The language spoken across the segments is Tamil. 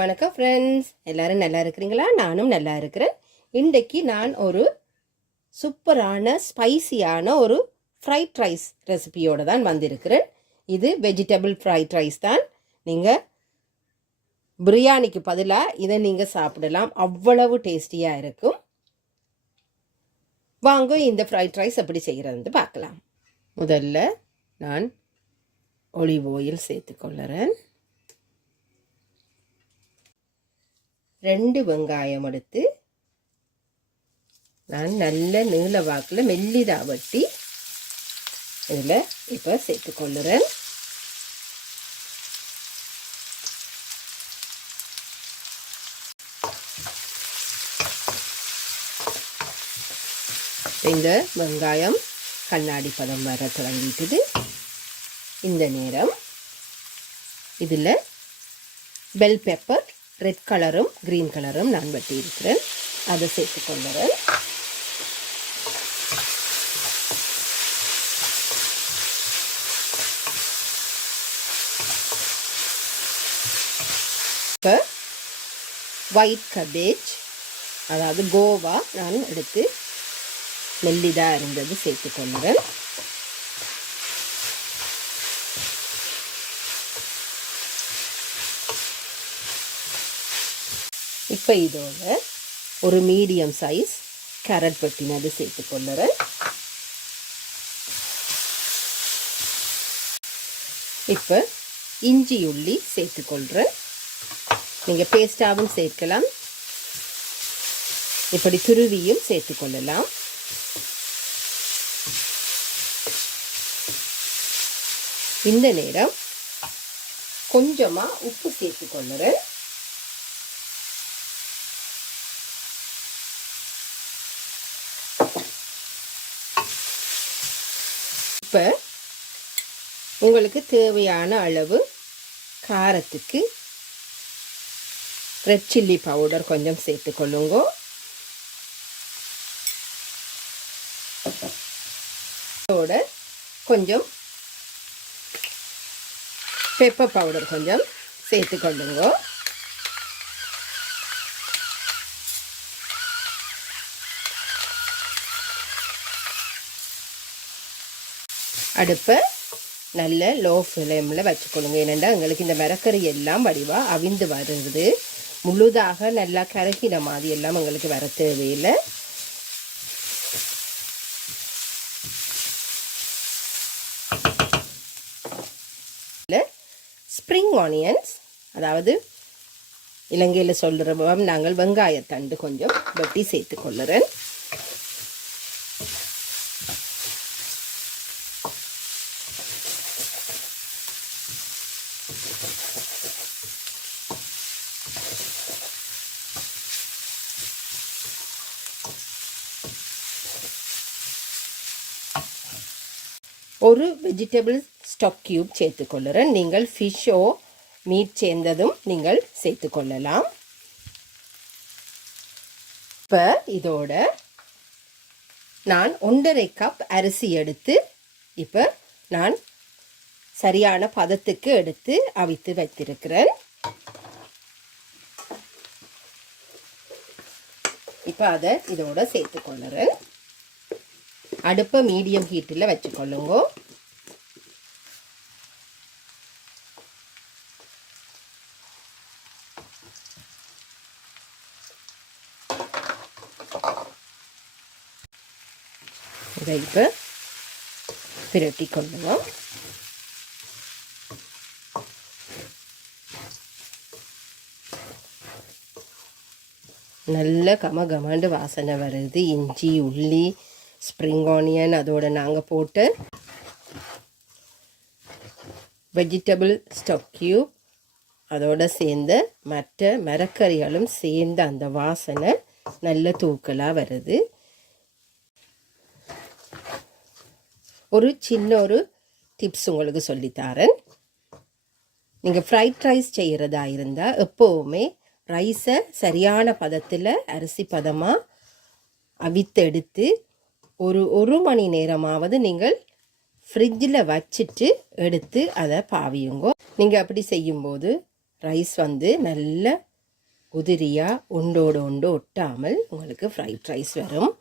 வணக்கம் ஃப்ரெண்ட்ஸ், எல்லாரும் நல்லா இருக்கிறீங்களா? நானும் நல்லா இருக்கிறேன். இன்றைக்கு நான் ஒரு சூப்பரான ஸ்பைசியான ஒரு ஃப்ரைட் ரைஸ் ரெசிபியோடு தான் வந்திருக்கிறேன். இது வெஜிடபிள் ஃப்ரைட் ரைஸ் தான். நீங்கள் பிரியாணிக்கு பதிலாக இதை நீங்கள் சாப்பிடலாம், அவ்வளவு டேஸ்டியாக இருக்கும். வாங்க இந்த ஃப்ரைட் ரைஸ் எப்படி செய்கிறதுன்னு பார்க்கலாம். முதல்ல நான் ஒலிவ் ஆயில் சேர்த்துக்கொள்ளுறேன். 2 வெங்காயம் எடுத்து நான் நல்ல நீள வாக்கில் மெல்லிதாக வெட்டி இதில் இப்போ சேர்த்துக்கொள்ளுறேன். இந்த வெங்காயம் கண்ணாடி பதம் வர தொடங்கிட்டுது. இந்த நேரம் இதில் பெல் பெப்பர் ரெட் கலரும் க்ரீன் கலரும் நான் வெட்டி இருக்கிறேன், அதை சேர்த்துக்கொள்ளுறேன். இப்போ ஒயிட் கபேஜ், அதாவது கோவா நான் எடுத்து மெல்லிதாக இருந்தது சேர்த்துக்கொள்ளுறேன். இப்போ இதோட ஒரு மீடியம் சைஸ் கேரட் வெட்டினது சேர்த்துக்கொள்ளுறேன். இப்போ இஞ்சி உள்ளி சேர்த்துக்கொள்கிறேன். நீங்கள் பேஸ்டாகவும் சேர்க்கலாம், இப்படி துருவியும் சேர்த்துக்கொள்ளலாம். இந்த நேரம் கொஞ்சமாக உப்பு சேர்த்துக்கொள்ளுறேன். இப்போ உங்களுக்கு தேவையான அளவு காரத்துக்கு ரெட் சில்லி பவுடர் கொஞ்சம் சேர்த்துக்கொள்ளுங்க. அதோட கொஞ்சம் பெப்பர் பவுடர் கொஞ்சம் சேர்த்துக்கொள்ளுங்க. அடுப்பை நல்ல லோ ஃப்ளேமில் வச்சுக்கொள்ளுங்க. ஏனெண்டா எங்களுக்கு இந்த மரக்கறி எல்லாம் வடிவாக அவிந்து வருது, முழுதாக நல்லா கரகின மாதிரி எல்லாம் எங்களுக்கு வர தேவையில்லை. ஸ்ப்ரிங் ஆனியன்ஸ், அதாவது இலங்கையில் சொல்கிற நாங்கள் வெங்காயத்தண்டு கொஞ்சம் வெட்டி சேர்த்துக்கொள்ளுறேன். ஒரு வெஜிடபிள் ஸ்டாக் கியூப் சேர்த்துக்கொள்ளுறேன். நீங்கள் ஃபிஷ்ஷோ மீட் சேர்ந்ததும் நீங்கள் சேர்த்துக்கொள்ளலாம். இப்போ இதோட நான் 1.5 கப் அரிசி எடுத்து இப்போ நான் சரியான பதத்துக்கு எடுத்து அவித்து வைத்திருக்கிறேன். இப்போ அதை இதோட சேர்த்துக்கொள்ளுறேன். அடுப்பை மீடியம் ஹீட்டில் வச்சுக்கொள்ளுங்க. இதை இப்போ பிரட்டி கொள்ளுவோம். நல்ல கமகமாண்டு வாசனை வருது. இஞ்சி உள்ளி ஸ்ப்ரிங் ஆனியன் அதோட நாங்கள் போட்டு வெஜிடபிள் ஸ்டாக் கியூப் அதோட சேர்ந்த மற்ற மரக்கறிகளும் சேர்ந்த அந்த வாசனை நல்ல தூக்கலாக வருது. ஒரு டிப்ஸ் உங்களுக்கு சொல்லித்தரேன். நீங்கள் ஃப்ரைட் ரைஸ் செய்கிறதா இருந்தால் எப்போவுமே ரைஸை சரியான பதத்தில் அரிசி பதமாக அவித்தெடுத்து ஒரு மணி நேரமாவது நீங்கள் ஃப்ரிட்ஜில் வச்சுட்டு எடுத்து அதை பாவியுங்க. நீங்கள் அப்படி செய்யும்போது ரைஸ் நல்ல உதிரியாக ஒன்றோடு ஒன்று ஒட்டாமல் உங்களுக்கு ஃப்ரைட் ரைஸ் வரும்.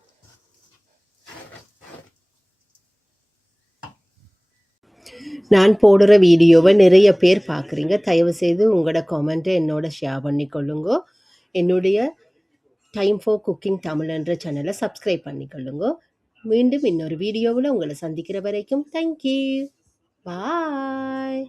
நான் போடுற வீடியோவை நிறைய பேர் பார்க்குறீங்க. தயவுசெய்து உங்களோட கமெண்ட்டை என்னோட ஷேர் பண்ணிக்கொள்ளுங்க. என்னுடைய டைம் ஃபார் குக்கிங் தமிழ் என்ற சேனலை சப்ஸ்கிரைப் பண்ணிக்கொள்ளுங்க. மீண்டும் இன்னொரு வீடியோவில் உங்களை சந்திக்கிற வரைக்கும் தேங்க்யூ. பாய்.